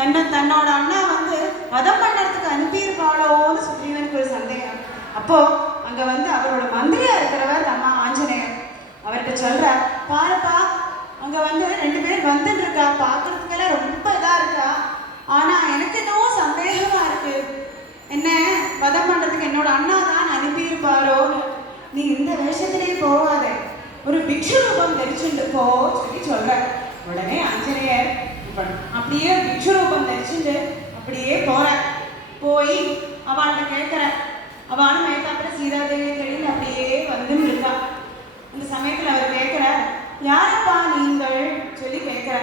தன்னோட அண்ணா வந்து வதம் பண்ணுறதுக்கு அனுப்பியிருப்பாளோன்னு சுக்ரீவனுக்கு ஒரு சந்தேகம். அப்போ அங்க வந்து அவரோட மந்திரியா இருக்கிறவர் நம்ம ஆஞ்சநேயர் அவருக்கு சொல்றார், பாருப்பா அங்க வந்து 2 பேர் வந்துட்டு இருக்கா, பாக்குறதுக்கெல்லாம் ரொம்ப இதா இருக்கா, ஆனா எனக்கு என்னவோ சந்தேகமா இருக்கு, என்ன வதம் பண்றதுக்கு என்னோட அண்ணா தான் அனுப்பியிருப்பாரோன்னு. நீ இந்த வேஷத்திலே போகாத, ஒரு பிக்ஷு ரூபம் தரிச்சுட்டு போ சொல்லி சொல்ற. உடனே ஆஞ்சநேயர் அப்படியே பிக்ஷு ரூபம் தரிச்சுட்டு அப்படியே போற. போய் அவள்கிட்ட கேட்கிற. அவளும் மேற்காப்புல சீதாதேவி தெரியல அப்படியே வந்துன்னு இருக்கா. இந்த சமயத்துல அவர் கேட்கிற, யாரப்பா நீங்கள் சொல்லி கேட்கிற.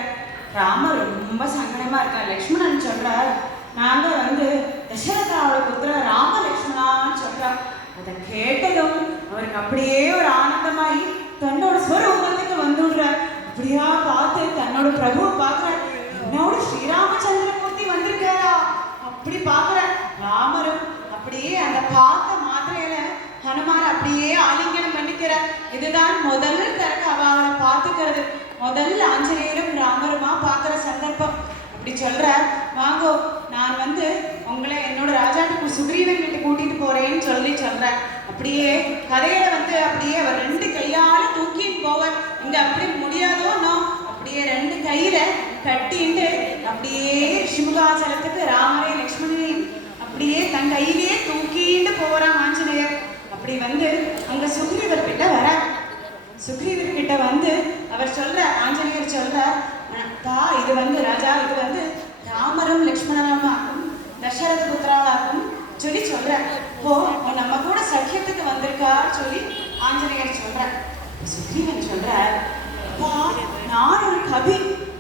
ராமர் ரொம்ப சங்கடமா இருக்கா. லக்ஷ்மணன் சொல்றார், நாங்க வந்து தசரதாவோட புத்திர ராம லக்ஷ்மணான்னு சொல்றார். அதை கேட்டதும் அவருக்கு அப்படியே ஒரு ஆனந்தமாயி தன்னோட ஸ்வரூபத்துக்கு வந்துடுறார். அப்படியா பார்த்து தன்னோட பிரபுவை பார்க்கிறார். என்னோட ஸ்ரீராமச்சந்திரமூர்த்தி வந்திருக்காரா அப்படி பார்க்கிற. ராமரும் அப்படியே அந்த பார்த்த மாத்திரையில ஹனுமார் அப்படியே ஆலிங்கனம் பண்ணிக்கிறார். இதுதான் முதல் தரக்கு அவளை பார்த்துக்கிறது. முதல் ஆஞ்சநேயரும் ராமருமா பார்க்கிற சந்தர்ப்பம். அப்படி சொல்ற, வாங்கோ நான் வந்து உங்களை என்னோட ராஜாட்டுக்கு சுக்ரீவன் கிட்ட கூட்டிட்டு போறேன்னு சொல்லி சொல்றேன். அப்படியே கரையில வந்து அப்படியே அவர் 2 கையால தூக்கிட்டு போவார். இங்க அப்படி முடியாதோனோ அப்படியே 2 கையில கட்டிட்டு அப்படியே ரிஷிமுகாச்சலத்துக்கு ராமரையும் லக்ஷ்மணனையும் அப்படியே தன் கையிலேயே தூக்கிட்டு போறான் ஆஞ்சநேயர். அப்படி வந்து அங்க சுக்ரீவர் கிட்ட வர. சுக்ரீவர் கிட்ட வந்து அவர் சொல்ற, ஆஞ்சநேயர் சொல்ற, இது வந்து ராஜா, இது வந்து ராமரும் லக்ஷ்மணனாகும் தசரத புத்திராளாகும் சொல்லி சொல்ற. இப்போ நம்ம கூட சக்கியத்துக்கு வந்திருக்கா சொல்லி ஆஞ்சநேயர் சொல்ற. சுக்ரீவன் சொல்ற, நான் ஒரு கவி,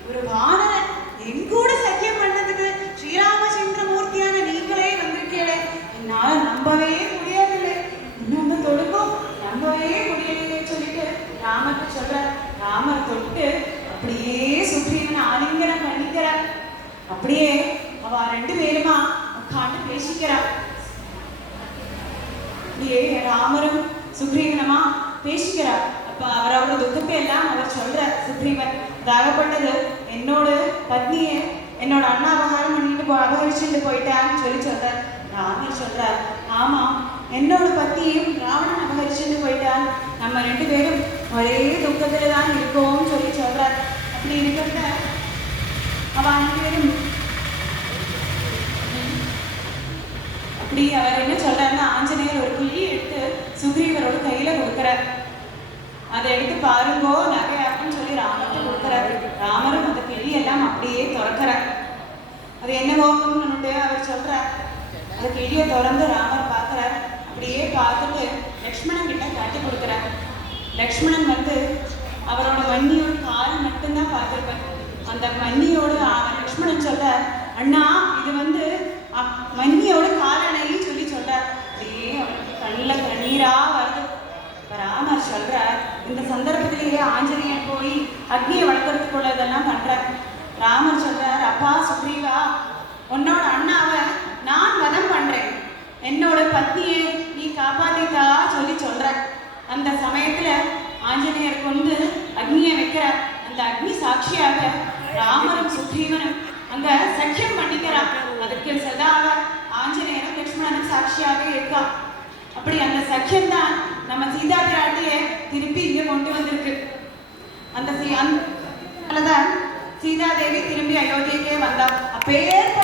ஒரு வானரன், என் கூட சக்கியம் பண்ணதுக்கு ஸ்ரீராமச்சந்திரமூர்த்தியான நீங்களே வந்திருக்கீங்களே, என்னால நம்பவே முடியவில்லை, இன்னொன்னு தொடுக்கும் நம்பவே முடியலையே சொல்லிட்டு ராமருக்கு சொல்ற. ராமர் தொட்டு அப்படியே சுக்ரீவன் ஆலிங்கனம் பண்ணிக்கிறார். அப்படியே அவ 2 பேருமா உட்காந்து பேசிக்கிறார். அப்படியே ராமரும் சுக்ரீவனமா பேசிக்கிறார். அப்ப அவரோட துக்கத்தை எல்லாம் அவர் சொல்ற. சுக்ரீவன் தாகப்பட்டது, என்னோட பத்னியை என்னோட அண்ணா அபகரிச்சுட்டு போயிட்டான்னு சொல்லி சொல்ற. ராமர் சொல்றார், ஆமா என்னோட பத்தியும் ராவணன் அபகரிச்சுட்டு போயிட்டான், நம்ம 2 பேரும் ஒரே துக்கத்துல தான் இருக்கோம்னு சொல்லி சொல்றார். அப்படி இருக்கிறத அவ 2 பேரும் அப்படி அவர் என்ன சொல்றாருன்னா, ஆஞ்சநேயர் ஒரு கிளி எடுத்து சுக்ரீவரோட கையில கொடுக்குறார். அதை எடுத்து பாருங்கோ நகையாக்குன்னு சொல்லி ராமர்கிட்ட கொடுக்குறாரு. ராமரும் அந்த கிளியெல்லாம் அப்படியே திறக்கிறார். அது என்னவோன்னு அவர் சொல்றார். அந்த கிளியை திறந்து ராமர் பார்க்கிறார். அப்படியே பார்த்துட்டு லக்ஷ்மணன் கிட்ட காட்டி கொடுக்குறார். லக்ஷ்மணன் வந்து அவரோட மன்னியோட கால் மட்டும்தான் பார்த்துருப்பார். அந்த மன்னியோட லக்ஷ்மணன் சொல்றார், அண்ணா இது வந்து மன்னியோட காலணைன்னு சொல்லி சொல்றார். அப்படியே அவருக்கு கண்ணில் கண்ணீரா வருது. ராமர் சொல்றார், இந்த சந்தர்ப்பத்திலேயே ஆஞ்சநேயர் போய் அக்னியை வளர்க்கறதுக்குள்ள இதெல்லாம் பண்றார். ராமர் சொல்றார், அப்பா சுக்ரீவா, உன்னோட அண்ணாவை நான் வதம் பண்றேன், என்னோட பத்னியை நீ காப்பாத்திட்டா சொல்லி சொல்ற. அந்த சமயத்துல ஆஞ்சநேயர் கொண்டு அக்னியை வைக்கிறார். அந்த அக்னி சாட்சியாக ராமரும் சுக்ரீவனும் அங்க சக்கியம் பண்ணிக்கிறார். அதுக்கு சதாவ ஆஞ்சநேயரும் லக்ஷ்மணனும் சாட்சியாக இருக்கா. அப்படி அந்த சக்கியம் தான் நம்ம சீதா பிராட்டிய திருப்பி இங்க கொண்டு வந்திருக்கு. அந்த சீதாதேவி திரும்பி அயோத்தியக்கே வந்தா. அப்பேற்பட்ட